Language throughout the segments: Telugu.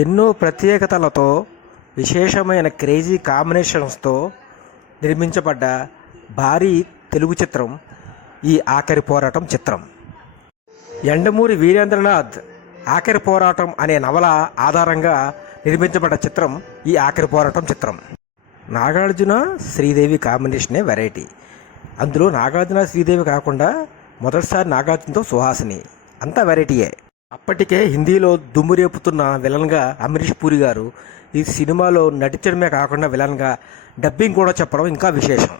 ఎన్నో ప్రత్యేకతలతో విశేషమైన క్రేజీ కాంబినేషన్స్తో నిర్మించబడ్డ భారీ తెలుగు చిత్రం ఈ ఆఖరి పోరాటం చిత్రం. యండమూరి వీరేంద్రనాథ్ ఆఖరి పోరాటం అనే నవల ఆధారంగా నిర్మించబడ్డ చిత్రం ఈ ఆఖరి పోరాటం చిత్రం. నాగార్జున శ్రీదేవి కాంబినేషనే వెరైటీ. అందులో నాగార్జున శ్రీదేవి కాకుండా మొదటిసారి నాగార్జునతో సుహాసిని, అంతా వెరైటీయే. అప్పటికే హిందీలో దుమ్ము రేపుతున్న విలన్గా అమరీష్ పూరి గారు ఈ సినిమాలో నటించడమే కాకుండా విలన్గా డబ్బింగ్ కూడా చెప్పడం ఇంకా విశేషం.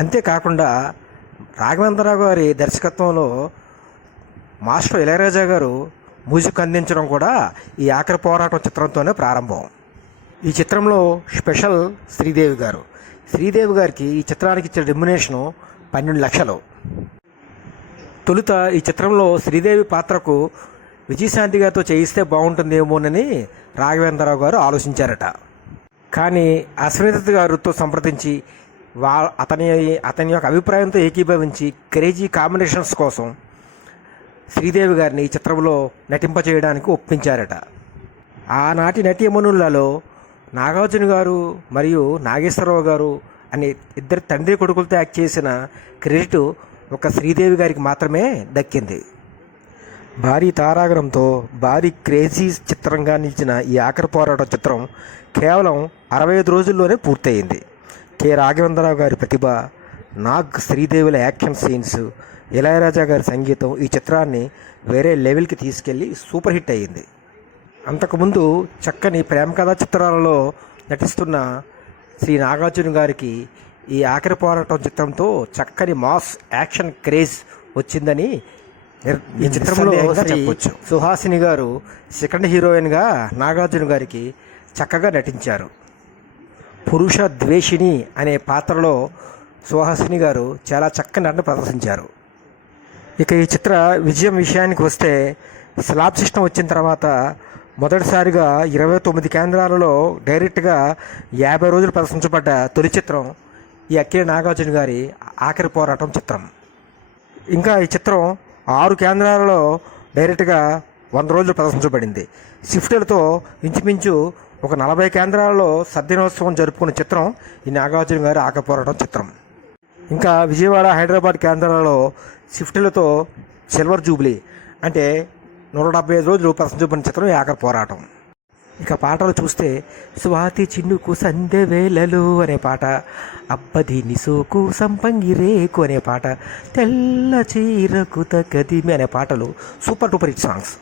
అంతేకాకుండా రాఘవేంద్రరావు గారి దర్శకత్వంలో మాస్టర్ ఇళయరాజా గారు మ్యూజిక్ అందించడం కూడా ఈ ఆఖరి పోరాటం చిత్రంతోనే ప్రారంభం. ఈ చిత్రంలో స్పెషల్ శ్రీదేవి గారు. శ్రీదేవి గారికి ఈ చిత్రానికి ఇచ్చిన రెమ్యునేషను 12 లక్షలు. తొలుత ఈ చిత్రంలో శ్రీదేవి పాత్రకు విజయశాంతి గారితో చేయిస్తే బాగుంటుందేమోనని రాఘవేంద్రరావు గారు ఆలోచించారట. కానీ అశ్వనీదత్ గారితో సంప్రదించి అతని యొక్క అభిప్రాయంతో ఏకీభవించి క్రేజీ కాంబినేషన్స్ కోసం శ్రీదేవి గారిని ఈ చిత్రంలో నటింపచేయడానికి ఒప్పించారట. ఆనాటి నటీమణులలో నాగార్జున గారు మరియు నాగేశ్వరరావు గారు అనే ఇద్దరు తండ్రి కొడుకులతో యాక్ట్ చేసిన క్రెడిట్ ఒక శ్రీదేవి గారికి మాత్రమే దక్కింది. భారీ తారాగణంతో భారీ క్రేజీ చిత్రంగా నిలిచిన ఈ ఆఖరి పోరాటం చిత్రం కేవలం 65 రోజుల్లోనే పూర్తయింది. కె రాఘవేంద్రరావు గారి ప్రతిభ, నాగ్ శ్రీదేవుల యాక్షన్ సీన్స్, ఇళయరాజా గారి సంగీతం ఈ చిత్రాన్ని వేరే లెవెల్కి తీసుకెళ్ళి సూపర్ హిట్ అయ్యింది. అంతకుముందు చక్కని ప్రేమ కథా చిత్రాలలో నటిస్తున్న శ్రీ నాగార్జున గారికి ఈ ఆఖరి పోరాటం చిత్రంతో చక్కని మాస్ యాక్షన్ క్రేజ్ వచ్చిందని ఈ చిత్రంలో చెప్పవచ్చు. సుహాసిని గారు సెకండ్ హీరోయిన్గా నాగార్జున గారికి చక్కగా నటించారు. పురుష ద్వేషిణి అనే పాత్రలో సుహాసిని గారు చాలా చక్కని నటన ప్రదర్శించారు. ఇక ఈ చిత్ర విజయం విషయానికి వస్తే స్లాబ్ సిస్టమ్ వచ్చిన తర్వాత మొదటిసారిగా 29 కేంద్రాలలో డైరెక్ట్గా 50 రోజులు ప్రదర్శించబడ్డ తొలి చిత్రం ఈ అక్కినేని నాగార్జున గారి ఆఖరి పోరాటం చిత్రం. ఇంకా ఈ చిత్రం 6 కేంద్రాలలో డైరెక్ట్గా 100 రోజులు ప్రదర్శించబడింది. షిఫ్టులతో ఇంచుమించు ఒక 40 కేంద్రాలలో సద్దినోత్సవం జరుపుకున్న చిత్రం ఈ నాగార్జున గారి ఆఖరి పోరాటం చిత్రం. ఇంకా విజయవాడ, హైదరాబాద్ కేంద్రాలలో షిఫ్టులతో సిల్వర్ జూబ్లీ అంటే 175 రోజులు ప్రదర్శించబడిన చిత్రం ఈ ఆఖరి పోరాటం. ఇక పాటలు చూస్తే స్వాతి చిన్నుకు సందె వేలలు అనే పాట, అబ్బది సోకు సంపంగి రేకు అనే పాట, తెల్ల చీరకు తకదిమి అనే పాటలు సూపర్ డూపర్ హిట్ సాంగ్స్.